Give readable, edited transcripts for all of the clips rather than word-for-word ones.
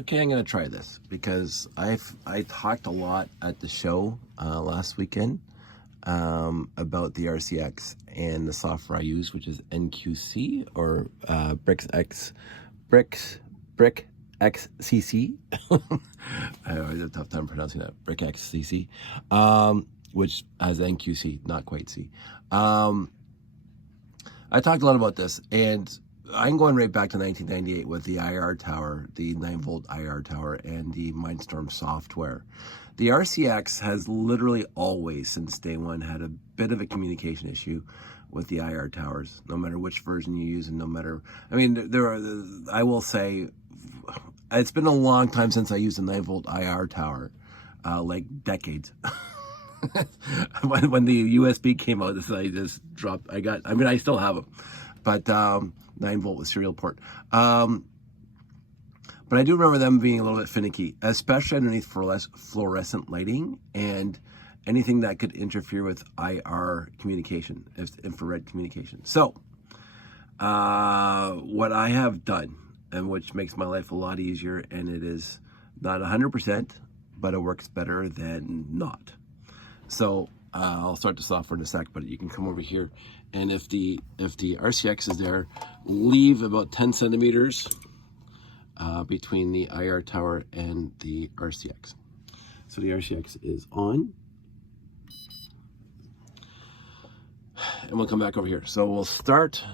Okay, I'm gonna try this because I talked a lot at the show last weekend about the RCX and the software I use, which is NQC or Brick XCC. I always have a tough time pronouncing that. Brick XCC, which has NQC, not quite C. I talked a lot about this, and I'm going right back to 1998 with the IR tower, the 9-volt IR tower, and the Mindstorm software. The RCX has literally always, since day one, had a bit of a communication issue with the IR towers, no matter which version you use, and no matter, I mean, I will say, it's been a long time since I used a 9-volt IR tower, like decades. when the USB came out, I just dropped. I still have them, but 9-volt with serial port. But I do remember them being a little bit finicky, especially underneath fluorescent lighting and anything that could interfere with IR communication, infrared communication. So, what I have done, and which makes my life a lot easier, and it is not 100%, but it works better than not. So I'll start the software in a sec, but you can come over here, and if the RCX is there, leave about 10 centimeters between the IR tower and the RCX. So the RCX is on, and we'll come back over here. So we'll start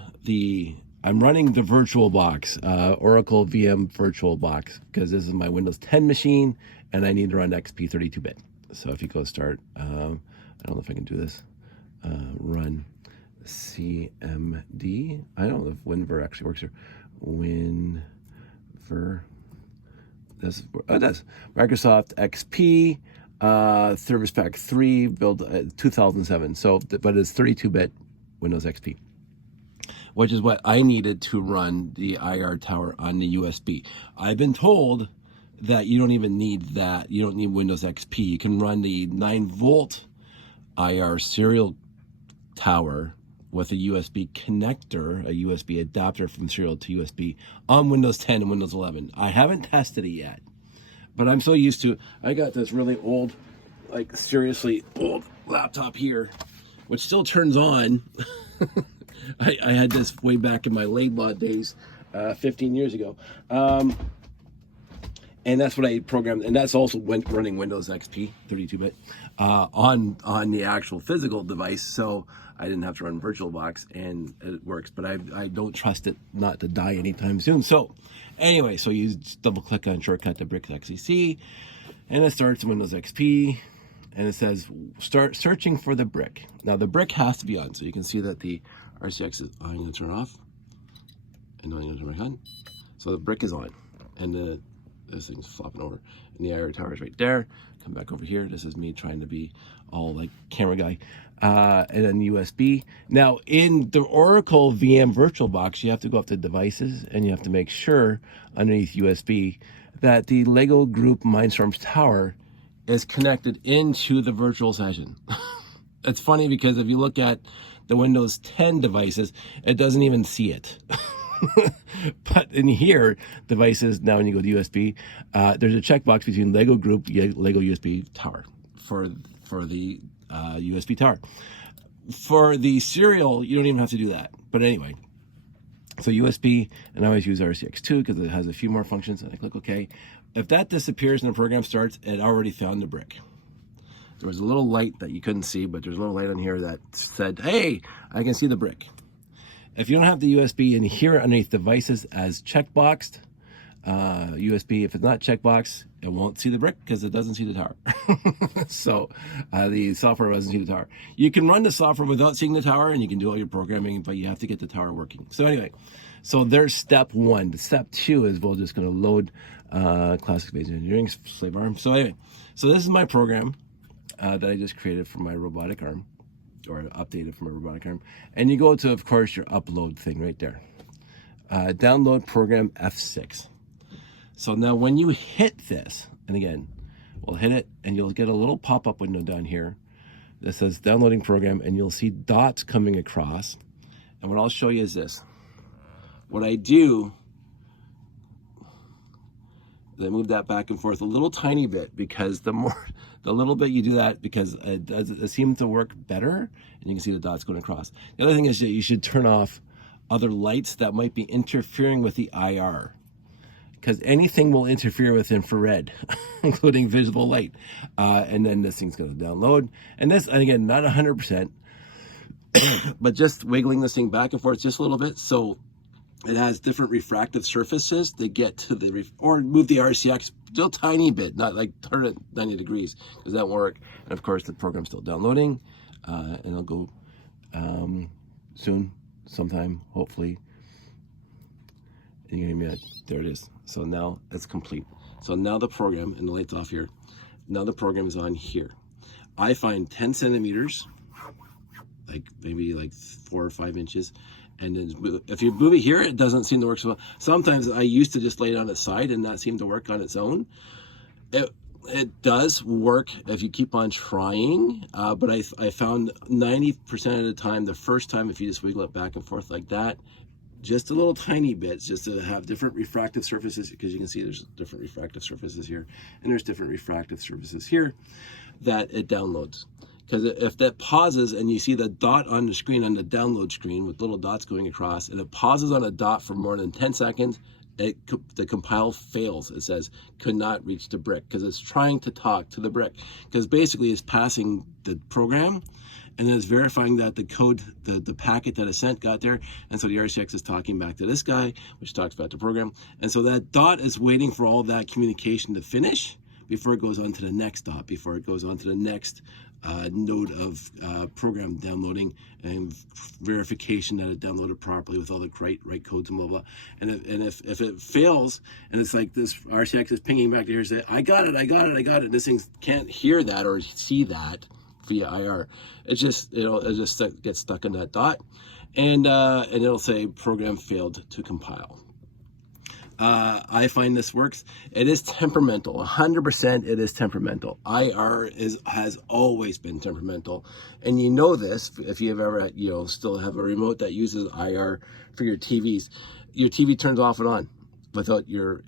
I'm running the VirtualBox, Oracle VM VirtualBox, because this is my Windows 10 machine, and I need to run XP 32-bit. So if you go start, I don't know if I can do this, run CMD. I don't know if WinVer actually works here. WinVer, it does. Microsoft XP, Service Pack 3, build 2007. So, but it's 32-bit Windows XP, which is what I needed to run the IR tower on the USB. I've been told that you don't even need that. You don't need Windows XP. You can run the 9-volt IR serial tower with a USB connector, a USB adapter from serial to USB on Windows 10 and Windows 11. I haven't tested it yet, but I'm so used to, I got this really old, like seriously old laptop here, which still turns on. I had this way back in my Laidlaw days, 15 years ago. And that's what I programmed, and that's also running Windows XP 32-bit on the actual physical device, so I didn't have to run VirtualBox, and it works, but I don't trust it not to die anytime soon. So anyway, so you double click on shortcut to Brick XCC, and it starts Windows XP, and it says start searching for the brick. Now the brick has to be on, so you can see that the RCX is, I'm going to turn it off, and I'm going to turn it back on. So the brick is on, and this thing's flopping over, and the IR tower is right there. Come back over here. This is me trying to be all like camera guy. And then USB. Now in the Oracle VM VirtualBox, you have to go up to devices, and you have to make sure underneath USB that the Lego Group Mindstorms tower is connected into the virtual session. It's funny because if you look at the Windows 10 devices, it doesn't even see it. But in here, devices, now when you go to USB, there's a checkbox between Lego Group, Lego USB tower for the USB tower. For the serial, you don't even have to do that. But anyway, so USB, and I always use RCX2 because it has a few more functions, and I click OK. If that disappears and the program starts, it already found the brick. There was a little light that you couldn't see, but there's a little light on here that said, hey, I can see the brick. If you don't have the USB in here underneath devices as checkboxed, USB, if it's not checkbox, it won't see the brick because it doesn't see the tower. So the software doesn't see the tower. You can run the software without seeing the tower, and you can do all your programming, but you have to get the tower working. So anyway, so there's step one. Step two is we're just going to load Classic Space Engineering slave arm. So anyway, so this is my program that I just created for my robotic arm, or updated from a robotic arm. And you go to, of course, your upload thing right there. Download program F6. So now when you hit this, and again, we'll hit it, and you'll get a little pop-up window down here that says downloading program, and you'll see dots coming across. And what I'll show you is this. What I do I move that back and forth a little tiny bit, because the little bit you do that, because it seems to work better, and you can see the dots going across. The other thing is that you should turn off other lights that might be interfering with the IR, because anything will interfere with infrared, including visible light. And then this thing's going to download. And this, again, not 100%, but just wiggling this thing back and forth just a little bit, so it has different refractive surfaces to get to the, or move the RCX still tiny bit, not like turn it 90 degrees, because that won't work. And of course, the program's still downloading, and it'll go soon, sometime, hopefully. And you're gonna be there it is. So now it's complete. So now the program, and the light's off here, now the program is on here. I find 10 centimeters, like maybe like 4 or 5 inches. And then if you move it here, it doesn't seem to work so well. Sometimes I used to just lay it on its side and that seemed to work on its own. It does work if you keep on trying, but I found 90% of the time, the first time, if you just wiggle it back and forth like that, just a little tiny bits, just to have different refractive surfaces, because you can see there's different refractive surfaces here, and there's different refractive surfaces here, that it downloads. Because if that pauses and you see the dot on the screen, on the download screen with little dots going across, and it pauses on a dot for more than 10 seconds, the compile fails. It says could not reach the brick, because it's trying to talk to the brick, because basically it's passing the program and then it's verifying that the code, the packet that is sent got there. And so the RCX is talking back to this guy, which talks back to program. And so that dot is waiting for all that communication to finish before it goes on to the next dot, before it goes on to the next node of program downloading and verification that it downloaded properly with all the right codes and blah blah. And if it fails, and it's like this RCX is pinging back to here, say I got it. This thing can't hear that or see that via IR. It just gets stuck in that dot, and it'll say program failed to compile. I find this works. It is temperamental, 100%. It is temperamental. IR has always been temperamental, and you know this if you've ever still have a remote that uses IR for your TVs. Your TV turns off and on without your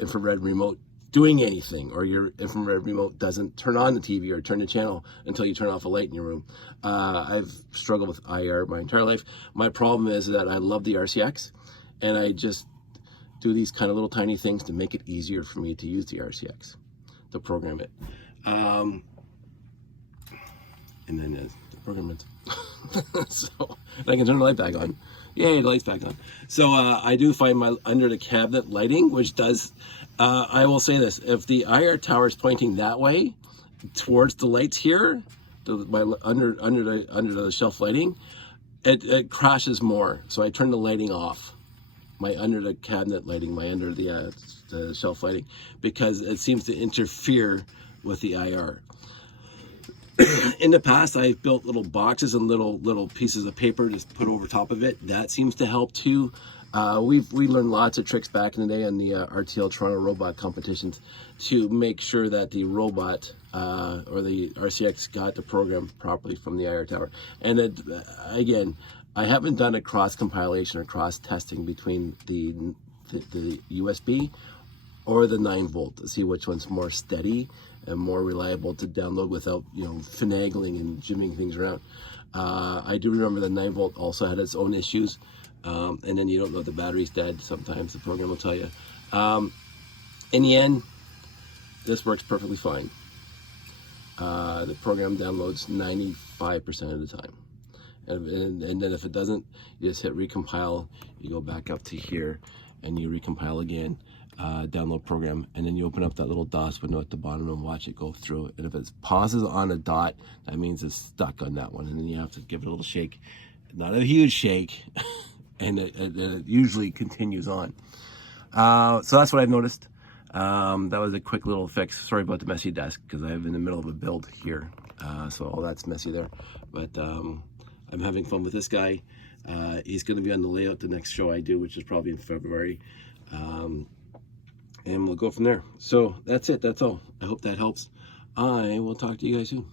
infrared remote doing anything, or your infrared remote doesn't turn on the TV or turn the channel until you turn off a light in your room. I've struggled with IR my entire life. My problem is that I love the RCX, and I just do these kind of little tiny things to make it easier for me to use the RCX, to program it. And then program it. So I can turn the light back on. Yay, the light's back on. So I do find my under the cabinet lighting, which does, I will say this, if the IR tower is pointing that way towards the lights here, under the shelf lighting, it crashes more. So I turn the lighting off. My under the cabinet lighting, my under the shelf lighting, because it seems to interfere with the IR. In the past, I've built little boxes and little pieces of paper to put over top of it. That seems to help too. We learned lots of tricks back in the day on the RTL Toronto robot competitions to make sure that the robot or the RCX got the program properly from the IR tower. And again, I haven't done a cross compilation or cross testing between the USB or the 9-volt to see which one's more steady and more reliable to download without finagling and jimming things around. I do remember the 9-volt also had its own issues, and then you don't know if the battery's dead. Sometimes the program will tell you. In the end, this works perfectly fine. The program downloads 95% of the time. And then if it doesn't, you just hit recompile, you go back up to here and you recompile again, download program, and then you open up that little DOS window at the bottom and watch it go through. And if it pauses on a dot, that means it's stuck on that one, and then you have to give it a little shake, not a huge shake, and it usually continues on. So that's what I've noticed. That was a quick little fix. Sorry about the messy desk, because I'm in the middle of a build here, so all that's messy there, but I'm having fun with this guy. He's going to be on the layout the next show I do, which is probably in February. And we'll go from there. So that's it. That's all. I hope that helps. I will talk to you guys soon.